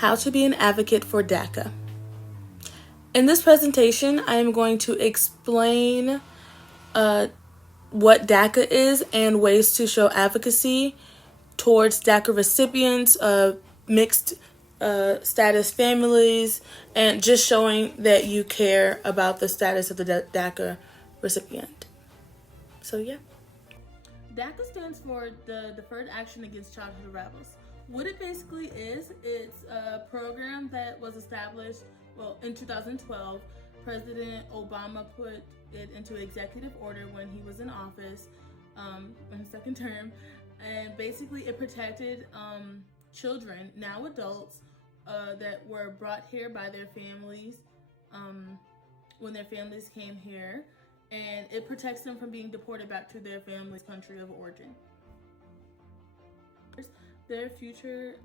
How to be an advocate for DACA. In this presentation, I am going to explain what DACA is and ways to show advocacy towards DACA recipients, mixed status families, and just showing that you care about the status of the DACA recipient. So yeah. DACA stands for the Deferred Action Against Childhood Arrivals. What it basically is, it's a program that was established, in 2012. President Obama put it into executive order when he was in office, in his second term, and basically it protected children, now adults, that were brought here by their families when their families came here, and it protects them from being deported back to their family's country of origin. Their future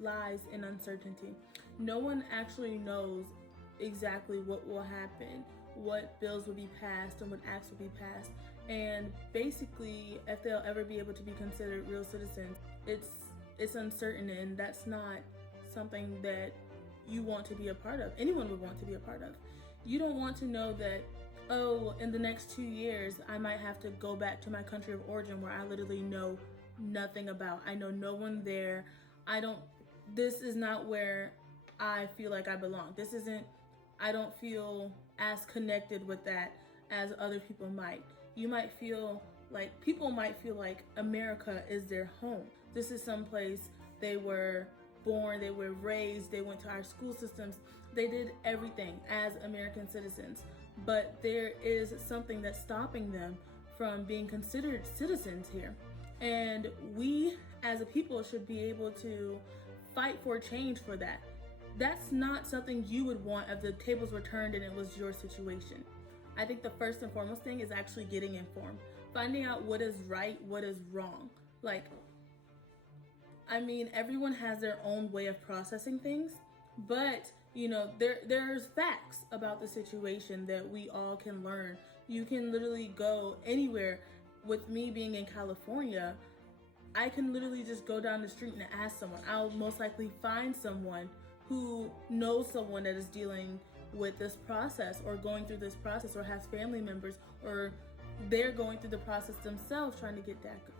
lies in uncertainty. No one actually knows exactly what will happen, what bills will be passed and what acts will be passed, and basically if they'll ever be able to be considered real citizens. It's uncertain, and that's not something that you want to be a part of. Anyone would want to be a part of. You don't want to know that, in the next 2 years I might have to go back to my country of origin where I literally know nothing about. I know no one there. This is not where I feel like I belong. I don't feel as connected with that as other people might. People might feel like America is their home. This is someplace they were born, they were raised, they went to our school systems, they did everything as American citizens. But there is something that's stopping them from being considered citizens here. And we as a people should be able to fight for change for that. That's not something you would want if the tables were turned and it was your situation. I think the first and foremost thing is actually getting informed, finding out what is right, what is wrong. Everyone has their own way of processing things, but there's facts about the situation that we all can learn. You can literally go anywhere. With me being in California, I can literally just go down the street and ask someone. I'll most likely find someone who knows someone that is dealing with this process or going through this process or has family members or they're going through the process themselves trying to get DACA.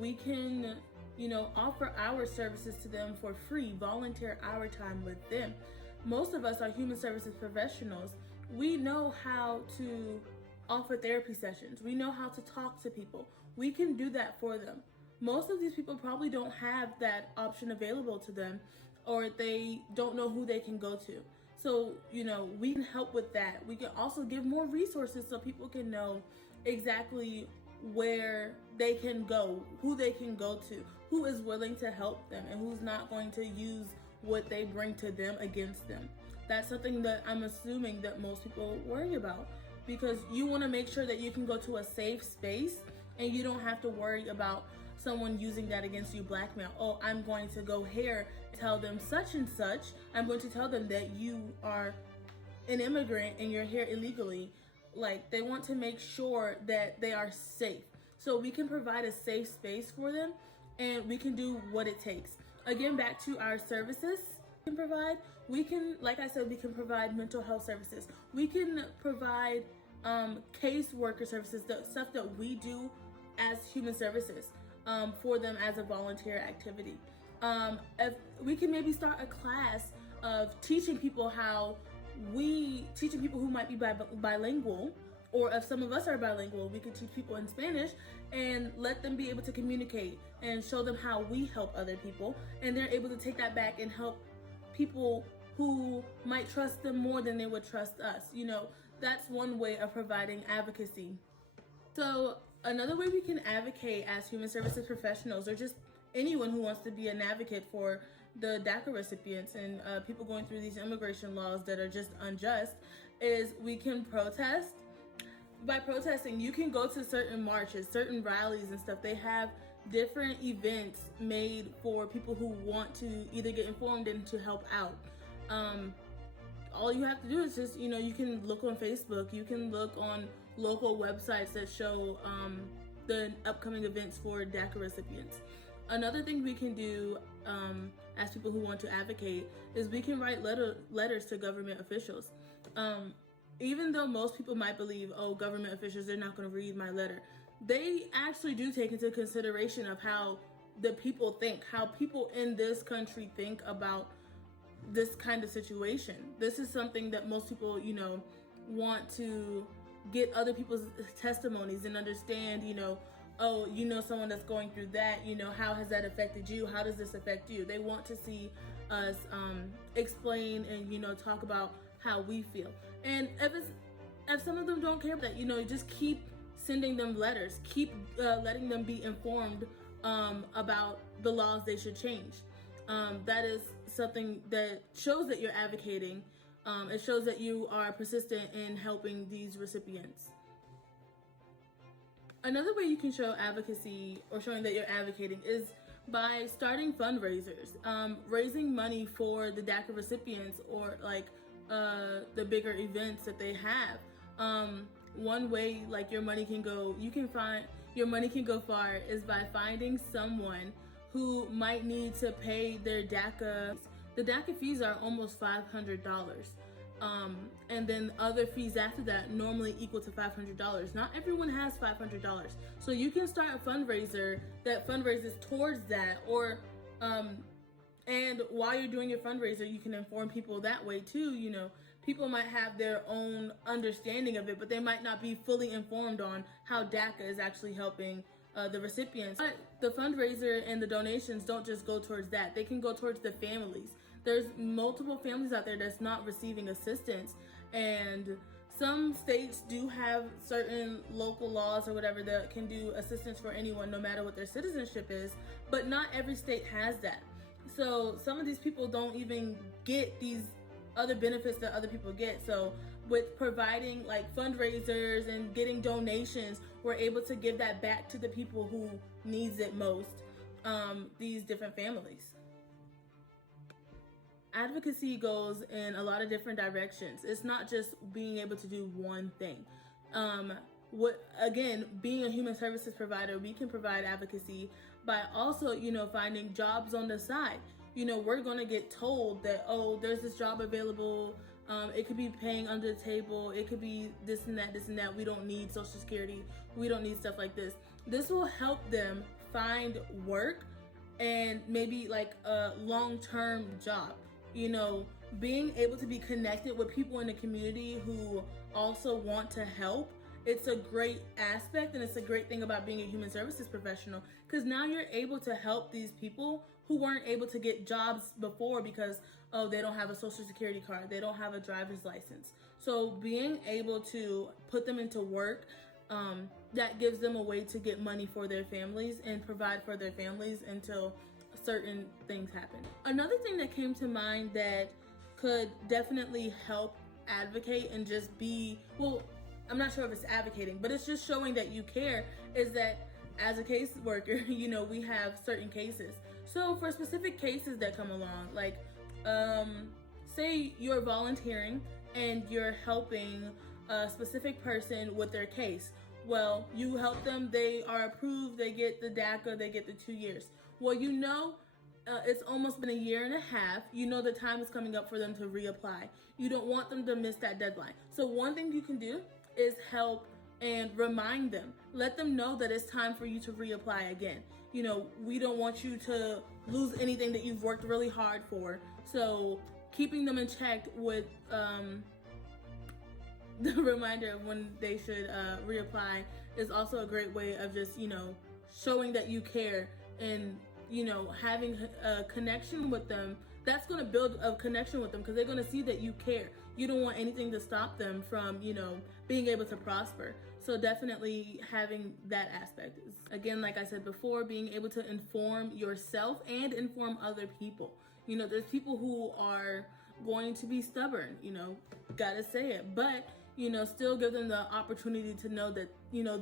We can, offer our services to them for free, volunteer our time with them. Most of us are human services professionals. We know how to offer therapy sessions. We know how to talk to people. We can do that for them. Most of these people probably don't have that option available to them, or they don't know who they can go to. So, we can help with that. We can also give more resources so people can know exactly where they can go, who they can go to, who is willing to help them, and who's not going to use what they bring to them against them. That's something that I'm assuming that most people worry about, because you want to make sure that you can go to a safe space and you don't have to worry about someone using that against you, blackmail. I'm going to go here, tell them such and such. I'm going to tell them that you are an immigrant and you're here illegally. They want to make sure that they are safe. So we can provide a safe space for them, and we can do what it takes. Again, back to our services we can provide. We can provide mental health services. We can provide caseworker services, the stuff that we do as human services for them as a volunteer activity. If we can maybe start a class of teaching people who might be bilingual, or if some of us are bilingual, we could teach people in Spanish and let them be able to communicate and show them how we help other people, and they're able to take that back and help people who might trust them more than they would trust us. That's one way of providing advocacy. So another way we can advocate as human services professionals, or just anyone who wants to be an advocate for the DACA recipients and people going through these immigration laws that are just unjust, is we can protest. By protesting, you can go to certain marches, certain rallies and stuff. They have different events made for people who want to either get informed and to help out. All you have to do is just, you can look on Facebook, you can look on local websites that show the upcoming events for DACA recipients. Another thing we can do as people who want to advocate is we can write letters to government officials. Even though most people might believe, oh, government officials, they're not going to read my letter, they actually do take into consideration of how the people think, how people in this country think about this kind of situation. This is something that most people, want to get other people's testimonies and understand, oh, someone that's going through that, how has that affected you? How does this affect you? They want to see us explain and, talk about how we feel. And if some of them don't care that, just keep sending them letters, keep letting them be informed about the laws they should change. That is something that shows that you're advocating. It shows that you are persistent in helping these recipients. Another way you can show advocacy or showing that you're advocating is by starting fundraisers, raising money for the DACA recipients or like the bigger events that they have. One way like your money can go far is by finding someone who might need to pay their DACA. The DACA fees are almost $500. And then other fees after that normally equal to $500. Not everyone has $500. So you can start a fundraiser that fundraises towards that, or and while you're doing your fundraiser, you can inform people that way too. People might have their own understanding of it, but they might not be fully informed on how DACA is actually helping the recipients. But the fundraiser and the donations don't just go towards that. They can go towards the families. There's multiple families out there that's not receiving assistance, and some states do have certain local laws or whatever that can do assistance for anyone no matter what their citizenship is, but not every state has that. So some of these people don't even get these other benefits that other people get. So with providing like fundraisers and getting donations, we're able to give that back to the people who needs it most, these different families. Advocacy goes in a lot of different directions. It's not just being able to do one thing. Being a human services provider, we can provide advocacy by also, finding jobs on the side. We're going to get told that, oh, there's this job available. It could be paying under the table. It could be this and that. We don't need Social Security. We don't need stuff like this. This will help them find work and maybe like a long-term job. Being able to be connected with people in the community who also want to help, it's a great aspect, and it's a great thing about being a human services professional, because now you're able to help these people who weren't able to get jobs before because, oh, they don't have a Social Security card, they don't have a driver's license. So being able to put them into work, that gives them a way to get money for their families and provide for their families until certain things happen. Another thing that came to mind that could definitely help advocate and just be, well, I'm not sure if it's advocating, but it's just showing that you care, is that as a case worker, we have certain cases. So for specific cases that come along, like say you're volunteering and you're helping a specific person with their case. Well, you help them, they are approved, they get the DACA, they get the 2 years. Well, it's almost been a year and a half. The time is coming up for them to reapply. You don't want them to miss that deadline. So one thing you can do is help and remind them. Let them know that it's time for you to reapply again. We don't want you to lose anything that you've worked really hard for. So keeping them in check with the reminder of when they should reapply is also a great way of just, showing that you care and, having a connection with them. That's going to build a connection with them because they're going to see that you care. You don't want anything to stop them from, being able to prosper. So definitely having that aspect is, again, like I said before, being able to inform yourself and inform other people. There's people who are going to be stubborn, gotta say it, but, still give them the opportunity to know that,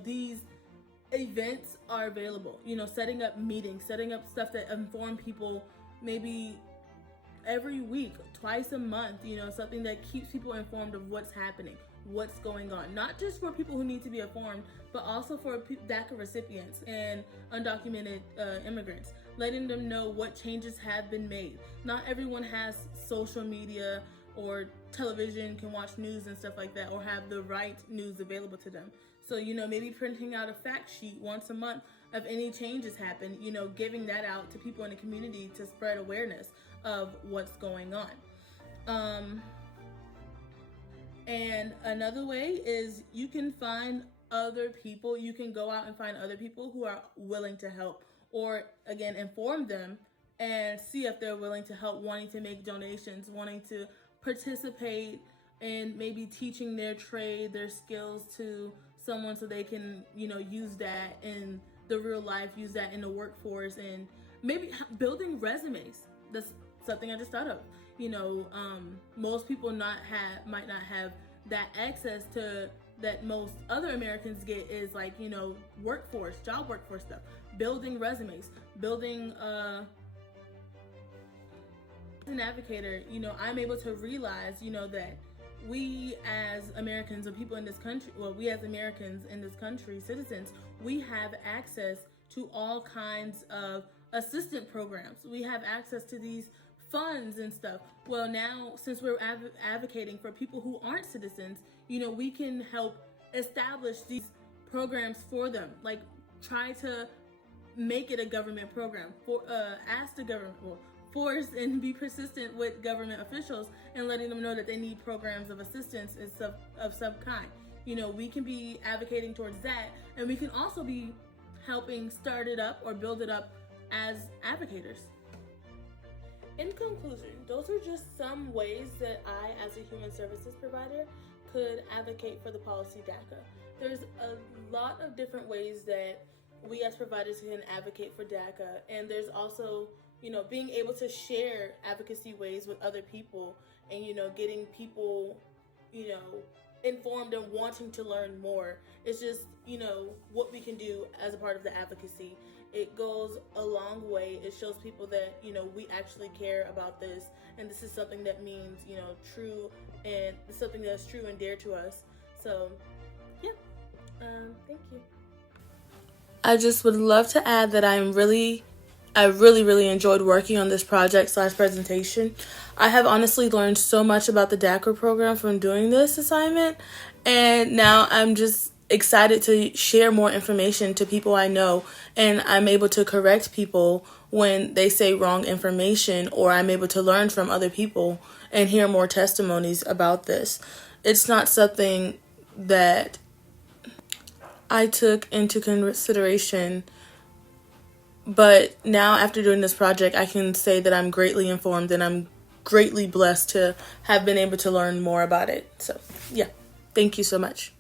these events are available, setting up meetings, setting up stuff that inform people maybe every week, twice a month, something that keeps people informed of what's happening, what's going on, not just for people who need to be informed, but also for DACA recipients and undocumented immigrants. letting them know what changes have been made. Not everyone has social media or television, can watch news and stuff like that, or have the right news available to them. So, maybe printing out a fact sheet once a month of any changes happen, giving that out to people in the community to spread awareness of what's going on. And another way is you can find other people, you can go out and find other people who are willing to help, or again, inform them and see if they're willing to help, wanting to make donations, wanting to participate in maybe teaching their trade, their skills to someone so they can, use that in the real life, use that in the workforce, and maybe building resumes. That's something I just thought of. Most people might not have that access to that most other Americans get, is like, job workforce stuff, building resumes, building, as an advocator, I'm able to realize, that we as Americans, or people in this country, we as Americans in this country, citizens, we have access to all kinds of assistant programs. We have access to these funds and stuff. Well, now, since we're advocating for people who aren't citizens, we can help establish these programs for them. Like, try to make it a government program. Ask the government, force and be persistent with government officials and letting them know that they need programs of assistance of some kind. We can be advocating towards that, and we can also be helping start it up or build it up as advocators. In conclusion, those are just some ways that I, as a human services provider, could advocate for the policy DACA. There's a lot of different ways that we as providers can advocate for DACA, and there's also, being able to share advocacy ways with other people, and, getting people, informed and wanting to learn more. It's just, what we can do as a part of the advocacy. It goes a long way. It shows people that, we actually care about this, and this is something that means, true, and something that's true and dear to us. So, yeah, thank you. I just would love to add that I really enjoyed working on this project / presentation. I have honestly learned so much about the DACA program from doing this assignment, and now I'm just excited to share more information to people I know, and I'm able to correct people when they say wrong information, or I'm able to learn from other people and hear more testimonies about this. It's not something that I took into consideration, but now after doing this project, I can say that I'm greatly informed, and I'm greatly blessed to have been able to learn more about it. So, yeah, thank you so much.